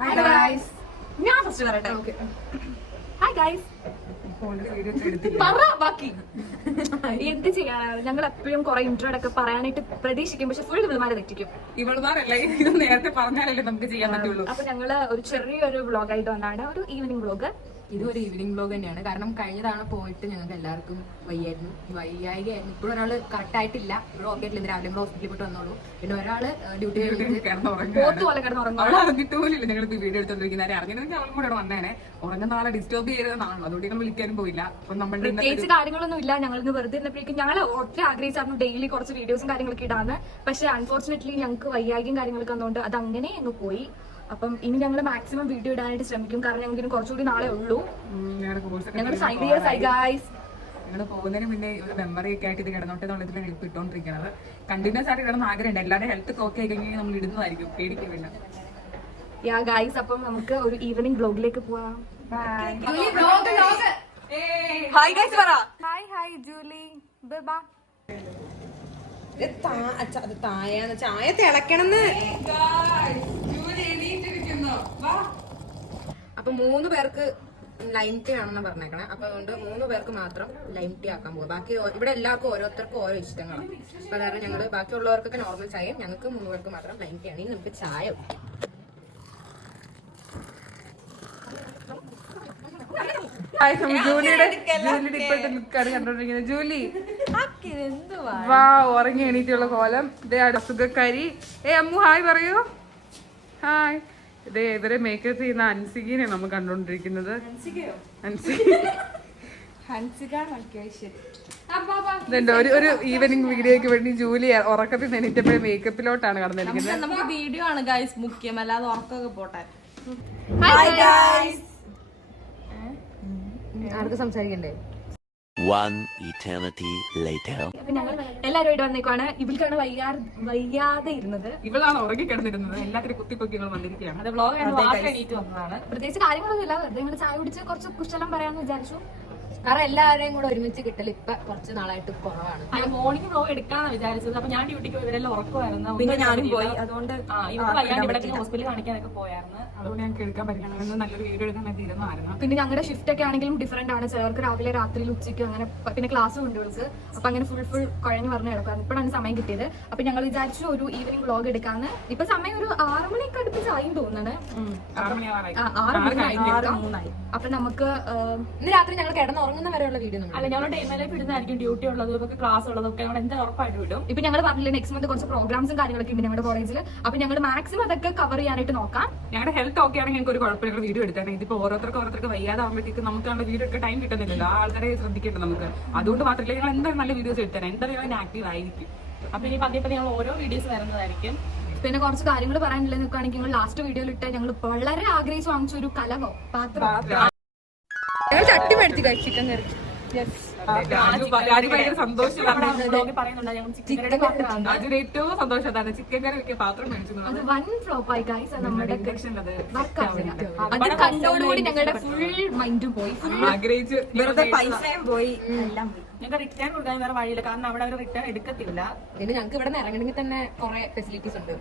ഞാൻ ഫസ്റ്റ് പറയട്ടെ. Hi guys. ബാക്കി എന്ത് ചെയ്യാനാണ്, ഞങ്ങൾ എപ്പോഴും കുറെ ഇൻട്രോഡൊക്കെ പറയാനായിട്ട് പ്രതീക്ഷിക്കും, പക്ഷെ ഫുൾ ഇവളുമാരെ തെറ്റിക്കും. ഇവളുമാരല്ല, ഇത് നേരത്തെ പറഞ്ഞാലല്ലേ നമുക്ക് ചെയ്യാൻ പറ്റുള്ളൂ. അപ്പൊ ഞങ്ങള് ഒരു ചെറിയൊരു വ്ളോഗായിട്ട് വന്നാണ്, ഒരു ഈവനിങ് വ്ളോഗ്. ഇതൊരു ഈവനിങ് വ്ലോഗ് തന്നെയാണ്. കാരണം കഴിഞ്ഞ തവണ പോയിട്ട് ഞങ്ങൾക്ക് എല്ലാവർക്കും വയ്യായികയായിരുന്നു. ഇപ്പോഴും ഒരാള് കറക്റ്റ് ആയിട്ടില്ല, ഇവിടെ ഓക്കെ ആയിട്ടില്ല. രാവിലെ ഹോസ്പിറ്റലിൽ പോയിട്ട് വന്നോളൂ. പിന്നെ ഒരാള് ഡ്യൂട്ടി പോത്ത് പോലെ കിടന്നുറങ്ങും. അവൾ അറിഞ്ഞിട്ട് പോലില്ല ഞങ്ങളിപ്പോ വീഡിയോ എടുത്തോണ്ടിരിക്കുന്നവരെ. അറിഞ്ഞിട്ടുണ്ടെങ്കിൽ അവൾ കൂടെ വന്നേനെ. ഉറങ്ങുന്ന ആളെ ഡിസ്റ്റർബ് ചെയ്തതാണല്ലോ, അതുകൊണ്ട് ഞങ്ങൾ വിളിക്കാനും പോയില്ല. അപ്പൊ നമ്മുടെ പ്രത്യേകിച്ച് കാര്യങ്ങളൊന്നും ഇല്ല. ഞങ്ങൾക്ക് വെറുതെ ഇരുന്നപ്പോഴേക്കും ഞങ്ങൾ ഒറ്റ ആഗ്രഹിച്ചായിരുന്നു ഡെയിലി കുറച്ച് വീഡിയോസും കാര്യങ്ങളൊക്കെ ഇടാന്ന്. പക്ഷെ അൺഫോർച്ചുനേറ്റ്ലി ഞങ്ങൾക്ക് വയ്യായികയും കാര്യങ്ങളൊക്കെ വന്നുകൊണ്ട് അത് അങ്ങനെ അങ്ങ് പോയി. അപ്പം ഇനി ഞങ്ങൾ മാക്സിമം വീഡിയോ ഇടാനായിട്ട് ശ്രമിക്കും, കാരണം ഞങ്ങൾക്ക് കുറച്ചുകൂടി നാളെ ഉള്ളൂ. ഞങ്ങൾ ഞങ്ങൾ പോകുന്നതിന് മുന്നേ ഒരു മെമ്മറി ഒക്കെ ആയിട്ട് ഇത് കിടന്നോട്ടെ എന്നുള്ളതിൽ ഹെൽപ്പ് ഇട്ടോണ്ടിരിക്കുന്നത്. കണ്ടിന്യൂസ് ആയിട്ട് കിടന്ന് ആഗ്രഹമുണ്ട്. എല്ലാവരുടെ ഹെൽത്ത് ഓക്കെ ആയി കഴിഞ്ഞാൽ നമ്മൾ ഇടുന്നതായിരിക്കും, പേടിക്കുന്നില്ല. യാ ഗൈസ്, അപ്പം നമുക്ക് ഒരു ഈവനിങ് വ്ലോഗിലേക്ക് പോവാം. ഹായ് ഗൈസ് പറ. Hi Julie. ബൈ. ചായ തിളക്കണെന്ന്. അപ്പൊ 3 പേർക്ക് ലൈം ടീ ആണെന്ന് പറഞ്ഞേക്കണേ. അപ്പൊ അതുകൊണ്ട് 3 പേർക്ക് മാത്രം ലൈം ടീ ആക്കാൻ പോകും. ബാക്കി ഇവിടെ എല്ലാവർക്കും ഓരോരുത്തർക്കും ഓരോ ഇഷ്ടങ്ങളാണ്. അപ്പൊ അതായത് ഞങ്ങള് ബാക്കിയുള്ളവർക്കൊക്കെ നോർമൽ ചായയും ഞങ്ങൾക്ക് 3 പേർക്ക് മാത്രം ലൈം ടീ ആണ്. ഇനി നമുക്ക് ചായ ജൂലിയുടെ ഇപ്പോഴത്തെ ലുക്കാണ് കണ്ടോണ്ടിരിക്കുന്നത്. ജൂലി വാ, ഉറങ്ങി എണീറ്റുള്ള കോലം. ഇതേ അസുഖക്കാരി. അമ്മു ഹായ് പറയൂ. ഹായ്. ഇതേ ഇവരെ മേക്കപ്പ് ചെയ്യുന്ന അൻസികനെ നമ്മൾ കണ്ടോണ്ടിരിക്കുന്നത്. ഇതുണ്ട് ഒരു ഈവനിങ് വീഡിയോക്ക് വേണ്ടി ജൂലി ഉറക്കത്തിൽ എണീറ്റപ്പോഴേ മേക്കപ്പിലോട്ടാണ് കടന്നിരിക്കുന്നത്. നമുക്ക് വീഡിയോ ആണ് ഗൈസ് മുഖ്യം, അല്ലാതെ ഉറക്കമൊക്കെ പോട്ടെ. ആർക്ക് സംസാരിക്കണ്ടേ? One eternity later. ഞങ്ങൾ എല്ലാവരും ഇവിടെ വന്നേക്കാണ്. ഇവൾക്കാണ് വയ്യാതെ ഇരുന്നത്. ഇവളാണ് ഉറങ്ങി കിടന്നിരുന്നത്. എല്ലാത്തിനും കുത്തിപ്പൊക്കി വന്നിരിക്കുകയാണ്. അത് വ്ലോഗ് എണീറ്റ് വന്നതാണ്. പ്രത്യേകിച്ച് കാര്യങ്ങളൊന്നും ഇല്ല, വെറുതെ ഞങ്ങൾ ചായ കുടിച്ച് കുറച്ച് കുശലം പറയാന്ന് വിചാരിച്ചു. കാരണം എല്ലാവരെയും കൂടെ ഒരുമിച്ച് കിട്ടൽ ഇപ്പൊ കുറച്ച് നാളായിട്ട് കുറവാണ്. മോർണിംഗ് വ്ലോഗ് എടുക്കാന്നാണ് വിചാരിച്ചത്. അപ്പൊ ഞാൻ ഡ്യൂട്ടിക്ക് പോയി, ഇവരെല്ലാം ഉറക്കുമായിരുന്നു. പിന്നെ ഞാനും പോയി, അതുകൊണ്ട് ഇവർക്ക് വയ്യാണ്ട് ഇവിടെ ഹോസ്പിറ്റലിൽ കാണിക്കാനൊക്കെ പോയായിരുന്നു. അതുകൊണ്ട് ഞങ്ങൾക്ക് എടുക്കാൻ പറ്റില്ല, നല്ലൊരു വീഡിയോ എടുക്കാൻ തീരുമാനമായിരുന്നു. പിന്നെ ഞങ്ങളുടെ ഷിഫ്റ്റ് ഒക്കെ ആണെങ്കിലും ഡിഫറെന്റ് ആണ്. ചിലർക്ക് രാവിലെ രാത്രിയിൽ ഉച്ചയ്ക്ക് അങ്ങനെ, പിന്നെ ക്ലാസ് ഉണ്ട് ഇവൾക്ക്. അപ്പൊ അങ്ങനെ ഫുൾ കഴിഞ്ഞ് പറഞ്ഞ് കിടക്കാം. ഇപ്പോഴാണ് സമയം കിട്ടിയത്. അപ്പൊ ഞങ്ങൾ വിചാരിച്ചു ഒരു ഈവനിങ് വ്ലോഗ് എടുക്കാന്ന്. ഇപ്പൊ സമയം ഒരു 6 മണിയൊക്കെ അടുപ്പിച്ചായി തോന്നുന്നത്. 6 മണി. അപ്പൊ നമുക്ക് ഇന്ന് രാത്രി ഞങ്ങൾ കിടന്നുറങ്ങുന്ന വരെയുള്ള വീഡിയോ അല്ല, ഞങ്ങളുടെ ഡേമേലേക്ക് ഇടുന്നതായിരിക്കും. ഡ്യൂട്ടി ഉള്ളതൊക്കെ ക്ലാസ് ഉള്ളതൊക്കെ ഞങ്ങൾ എന്താ ഉറപ്പായിട്ട് വിടും. ഇപ്പൊ ഞങ്ങൾ പറഞ്ഞില്ല നെക്സ്റ്റ് മന്ത് കുറച്ച് പ്രോഗ്രാംസും കാര്യങ്ങളൊക്കെ ഉണ്ട് ഞങ്ങളുടെ കോളേജിൽ. അപ്പൊ ഞങ്ങൾ മാക്സിമം അതൊക്കെ കവർ ചെയ്യാനായിട്ട് നോക്കാം. ഞങ്ങളുടെ ഹെൽത്ത് ഓക്കെ ആണെങ്കിൽ ഞങ്ങൾക്ക് ഒരു കുഴപ്പമില്ല, വീഡിയോ എടുക്കാൻ. ഇതിപ്പോ ഓരോരുത്തർക്ക് വയ്യാതാകുമ്പോഴത്തേക്ക് നമുക്ക് നമ്മുടെ വീഡിയോ എടുക്കാൻ ടൈം കിട്ടുന്നില്ലല്ലോ. ആ ആൾക്കാരെ ശ്രദ്ധിക്കേണ്ടത് നമുക്ക്. അതുകൊണ്ട് മാത്രമല്ല, ഞങ്ങൾ എന്തായാലും നല്ല വീഡിയോസ് എടുത്തരാം. എന്തായാലും ആക്റ്റീവ് ആയിരിക്കും. അപ്പൊ ഇനി പതിയെ ഞങ്ങൾ ഓരോ വീഡിയോസ് വരുന്നതായിരിക്കും. പിന്നെ കുറച്ച് കാര്യങ്ങൾ പറയാനില്ല നിൽക്കുകയാണെങ്കിൽ ഞങ്ങൾ ലാസ്റ്റ് വീഡിയോയിൽ ഇട്ട് ഞങ്ങൾ വളരെ ആഗ്രഹിച്ച് വാങ്ങിച്ച ഒരു കലവോ പാത്രം ഞങ്ങൾ ചട്ടി മേടിച്ച് ചിക്കൻ കറി. ഭയങ്കര സന്തോഷമാണ്. പറയുന്നുണ്ട് അതിന് ഏറ്റവും സന്തോഷം അതാണ്, ചിക്കൻ കറി വെക്കാൻ പാത്രം മേടിച്ചു. അത് വൻ ഫ്ലോപ്പായി ഗൈസ്. നമ്മുടെ അത് കണ്ടോടുകൂടി ഞങ്ങളുടെ ഫുൾ മൈൻഡും പോയി, ആഗ്രഹിച്ച് വെറുതെ പൈസയും പോയി, എല്ലാം പോയി. ഞങ്ങൾക്ക് റിട്ടേൺ കൊടുക്കാൻ വേറെ വഴിയില്ല, കാരണം അവിടെ അവർ റിട്ടേൺ എടുക്കത്തില്ല. പിന്നെ ഞങ്ങൾക്ക് ഇവിടെ നിന്ന് ഇറങ്ങണമെങ്കിൽ തന്നെ കുറെ ഫെസിലിറ്റീസ് ഉണ്ട്,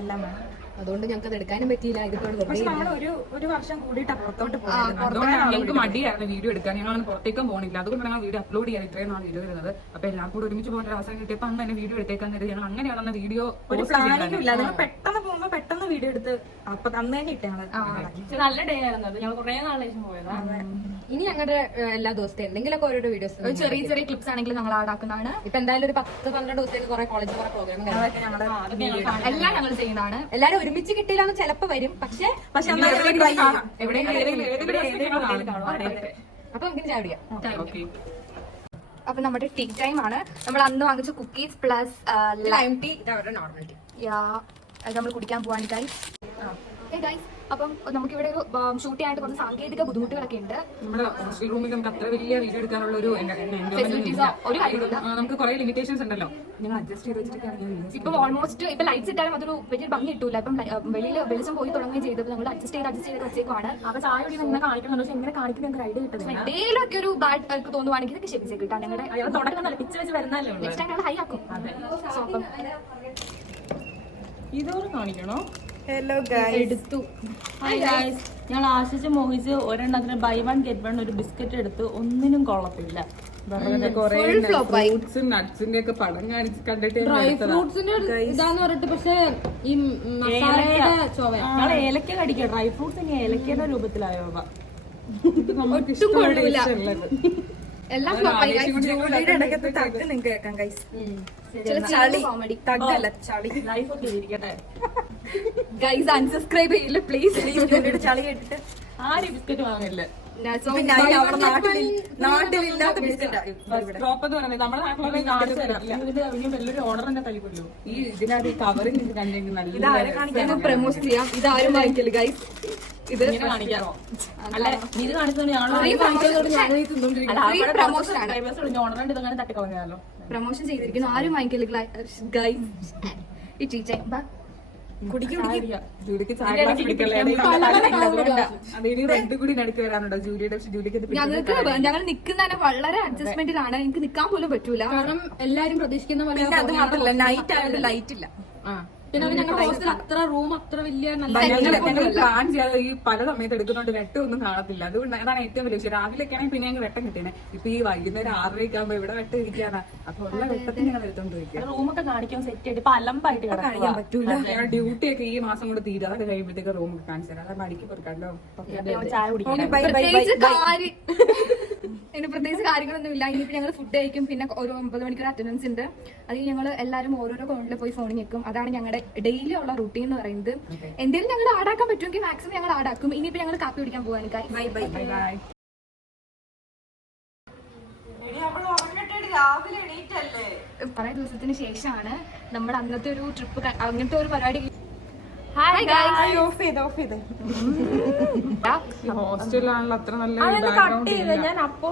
എല്ലാം വേണം. അതുകൊണ്ട് ഞങ്ങൾക്ക് അത് എടുക്കാനും പറ്റിയില്ല. പക്ഷെ നമ്മൾ ഒരു വർഷം കൂടിയിട്ട് പുറത്തോട്ട് പോയത്. അതുകൊണ്ടാണ് ഞങ്ങൾക്ക് മടിയായിരുന്നു വീഡിയോ എടുക്കാൻ. ഞങ്ങൾ പുറത്തേക്കും പോകണില്ല. അതുകൊണ്ട് ഞങ്ങൾ വീഡിയോ അപ്ലോഡ് ചെയ്യാൻ ഇത്രയും നാൾ വീഡിയോ വരുന്നത്. അപ്പൊ എല്ലാം കൂടി ഒരുമിച്ച് പോകാൻ ഒരു അവസരം കിട്ടിയപ്പോൾ അന്ന് തന്നെ വീഡിയോ എടുത്തേക്കാൻ നേരം ഞങ്ങൾ അങ്ങനെയാണ് വീഡിയോ ഒരു പ്ലാനിംഗ് ഇല്ല. നിങ്ങൾ പെട്ടെന്ന് പോകുമ്പോൾ പെട്ടെന്ന് വീഡിയോ എടുത്ത് അപ്പൊ അന്ന് തന്നെ ഇട്ടാണ്. നല്ല ഡേ ആയിരുന്നു അത്. ഞങ്ങൾ കുറെ നാളേക്കും പോയതാണ്. ഇനി ഞങ്ങളുടെ എല്ലാ ദിവസത്തെ എന്തെങ്കിലുമൊക്കെ ഓരോ വീഡിയോസ് ചെറിയ ചെറിയ ക്ലിപ്സ് ആണെങ്കിലും ഞങ്ങൾ ആടാക്കുന്നതാണ്. ഇപ്പൊ എന്തായാലും ഒരു 10-12 ദിവസത്തേക്ക് കുറെ കോളേജിൽ കുറെ പ്രോഗ്രാം എല്ലാം ഞങ്ങൾ ചെയ്യുന്നതാണ്. എല്ലാരും ഒരുമിച്ച് കിട്ടിയില്ലാന്ന് ചിലപ്പോ വരും, പക്ഷെ അപ്പൊ നമുക്ക് ചായ കുടിക്കാം. അപ്പൊ നമ്മുടെ ടീ ടൈം ആണ്. നമ്മൾ അന്ന് വാങ്ങിച്ച കുക്കീസ് പ്ലസ് ലൈം ടീ, ഇത് അവരുടെ നോർമൽ ടീ. അത് നമ്മൾ കുടിക്കാൻ പോവാണ് ഗൈസ്. അപ്പം നമുക്കിവിടെ ഒരു ഷൂട്ട് ചെയ്യാനായിട്ട് കുറച്ച് സാങ്കേതിക ബുദ്ധിമുട്ടുകളൊക്കെ ഉണ്ട്. നമ്മുടെ ഹോസ്റ്റൽ റൂമിൽ നമുക്ക് അത്ര വലിയ വീഡിയോ എടുക്കാനുള്ള ഒരു നമുക്ക് കുറെ ലിമിറ്റേഷൻസ് ഉണ്ടല്ലോ. ഞങ്ങൾ അഡ്ജസ്റ്റ് ചെയ്ത് വെച്ചിട്ടൊക്കെയാണ്. ഇപ്പൊ ഓൾമോസ്റ്റ് ഇപ്പൊ ലൈറ്റ്സ് ഇട്ടാലും അതൊരു വലിയ ഭംഗി കിട്ടൂല. ഇപ്പം വെളിയിൽ വെളിച്ചം പോയി തുടങ്ങുകയും ചെയ്തപ്പോൾ നമ്മൾ അഡ്ജസ്റ്റ് ചെയ്ത് വെച്ചേക്കുവാണ്. അപ്പൊ ചായ കുടി നിങ്ങൾ കാണിക്കണം, പക്ഷെ എങ്ങനെ കാണിക്കുന്ന ഞങ്ങൾക്ക് ഐഡിയ കിട്ടുന്നത്. എന്തെങ്കിലുമൊക്കെ ഒരു ബാഡ് ആൾക്ക് തോന്നുവാണെങ്കിൽ ഇതൊക്കെ ക്ഷമിച്ചേ കിട്ടാൻ. ഞങ്ങളുടെ തുടക്കം നല്ല പിച്ച് വെച്ച് വരുന്നല്ലോ. നെക്സ്റ്റ് ടൈം ഞങ്ങൾ ഹൈ ആക്കും. ഇതോടെ കാണിക്കണോ? Hello guys. എടുത്തു. Hi guys. ഞങ്ങൾ ആശിച്ച് മോഹിച്ച് ഒരെണ്ണത്തിന് ബൈ 1 get 1 ഒരു ബിസ്ക്കറ്റ് എടുത്ത് ഒന്നിനും കൊള്ളത്തില്ല. ഫ്രൂട്ട്സും നട്ട്സിന്റെ ഒക്കെ പടം കാണിച്ച് കണ്ടിട്ട് ഡ്രൈ ഫ്രൂട്ട്സിന്റെ ഇതാന്ന് പറഞ്ഞിട്ട് പക്ഷെ ഈ മസാലയുടെ ചൊവ ഞങ്ങൾ ഏലക്ക കടിക്കുക. ഡ്രൈ ഫ്രൂട്ട്സ് ഇനി ഏലക്കയുടെ രൂപത്തിലായോ ഒട്ടും കൊള്ളൂല. എല്ലാം flop ആയി guys. ജൂലിയുടെ ഇടയ്ക്കത്തെ തഗ് നിങ്ങൾക്ക് കേൾക്കാം ഗൈസ്. കോമഡി തഗ്ഗല്ല ചളി. ലൈഫ് ഒക്കെ ഇരിക്കട്ടെ ഗൈസ്. അൺസബ്സ്ക്രൈബ് ചെയ്യില്ല പ്ലീസ്. ജൂലിയുടെ ചളി കേട്ടിട്ട് ആരും ബിസ്ക്കറ്റ് വാങ്ങില്ല. നാട്ടിലില്ലാത്ത ബിസ്ക്കറ്റ് ഡ്രോപ്പ് എന്ന് പറയുന്നത് നമ്മുടെ നാട്ടിലൊക്കെ കാണിച്ചു തരാം. വലിയൊരു ഓർഡർ തന്നെ തലിക്കുമല്ലോ. ഈ ഇതിനകത്ത് ഈ കവറിങ് കണ്ടെങ്കിൽ നല്ല പ്രമോട്ട് ചെയ്യാം. ഇതാരും വാങ്ങിക്കല് ഗൈസ്. ഇത് ഇങ്ങനെ കാണിക്കാറോ? അല്ല ഇത് കാണിച്ചോണ്ട് ഓണറായിട്ട് ഇതങ്ങനെ തട്ടിക്കളഞ്ഞാലോ. പ്രമോഷൻ ചെയ്തിരിക്കുന്നു. ആരും വാങ്ങിക്കല് ഗൈസ്. ഈ ചീച്ച ജൂലിക്ക് ചായ ഗ്ലാസ് പിടിക്കല്ലേ റെഡ് കൂടി നടുക്ക് വരാനുണ്ടോ ജൂലിയുടെ? പക്ഷെ ജൂലിക്ക് ഞങ്ങൾ നിൽക്കുന്നതന്നെ വളരെ അഡ്ജസ്റ്റ്മെന്റിലാണ്. എനിക്ക് നിൽക്കാൻ പോലും പറ്റൂല. കാരണം എല്ലാരും പ്രതീക്ഷിക്കുന്ന പോലെ അത് മാത്രല്ല നൈറ്റ് ആയതുകൊണ്ട് ലൈറ്റ് ഇല്ല. പിന്നെ ഞങ്ങളുടെ ഹോസ്റ്റൽ അത്ര റൂം അത്ര വലിയ ഞങ്ങൾ പ്ലാൻ ചെയ്യാതെ ഈ പല സമയത്ത് എടുക്കുന്നോണ്ട് വെട്ടമൊന്നും കാണത്തില്ല. അതുകൊണ്ട് അതാണ് ഏറ്റവും വലിയ വിഷയം. രാവിലെ ആണെങ്കിൽ പിന്നെ ഞങ്ങൾ വെട്ടം കിട്ടിയേനെ. ഇപ്പൊ ഈ വൈകുന്നേരം 6:30 ആകുമ്പോ ഇവിടെ വെട്ടം ഇരിക്കാനാ. അപ്പൊ ഉള്ള വെട്ടത്തിന് ഞങ്ങൾ എടുത്തോണ്ട് പോയിക്കാം. റൂമൊക്കെ കാണിക്കാൻ സെറ്റ് ആയിട്ട് ഇപ്പൊ അലമ്പായിട്ട് കാണിക്കാൻ പറ്റൂല. ഞങ്ങൾ ഡ്യൂട്ടി ഒക്കെ ഈ മാസം കൂടെ തീരും. അതൊക്കെ കഴിയുമ്പോഴത്തേക്ക് റൂം ഒക്കെ കാണിച്ചു തരാം. അതാ അടിക്ക് പൊറുക്കാണ്ടോ. ചായ കുടിക്കാൻ പ്രത്യേകിച്ച് കാര്യങ്ങളൊന്നും ഇല്ല. ഇനിയിപ്പോ ഞങ്ങൾ ഫുഡ് കഴിക്കും. പിന്നെ ഒരു 9 മണിക്കൂർ അറ്റൻഡൻസ് ഉണ്ട്. അത് ഞങ്ങൾ എല്ലാവരും ഓരോരോ കോണിൽ പോയി ഫോണിൽ വെക്കും. അതാണ് ഞങ്ങളുടെ ഡെയിലി ഉള്ള റൂട്ടീൻ എന്ന് പറയുന്നത്. എന്തെങ്കിലും ഞങ്ങൾ ആഡാക്കാൻ പറ്റുമെങ്കിൽ മാക്സിമം ഞങ്ങൾ ആഡാക്കും. ഇനിയിപ്പോ ഞങ്ങൾ കാപ്പി കുടിക്കാൻ പോകാൻ കുറെ ദിവസത്തിന് ശേഷമാണ് നമ്മുടെ അന്നത്തെ ഒരു ട്രിപ്പ്. അങ്ങനത്തെ ഒരു പരിപാടി. Hi guys. ഹോസ്റ്റലിലാണല്ലോ അത്ര നല്ല ഞാൻ അപ്പോ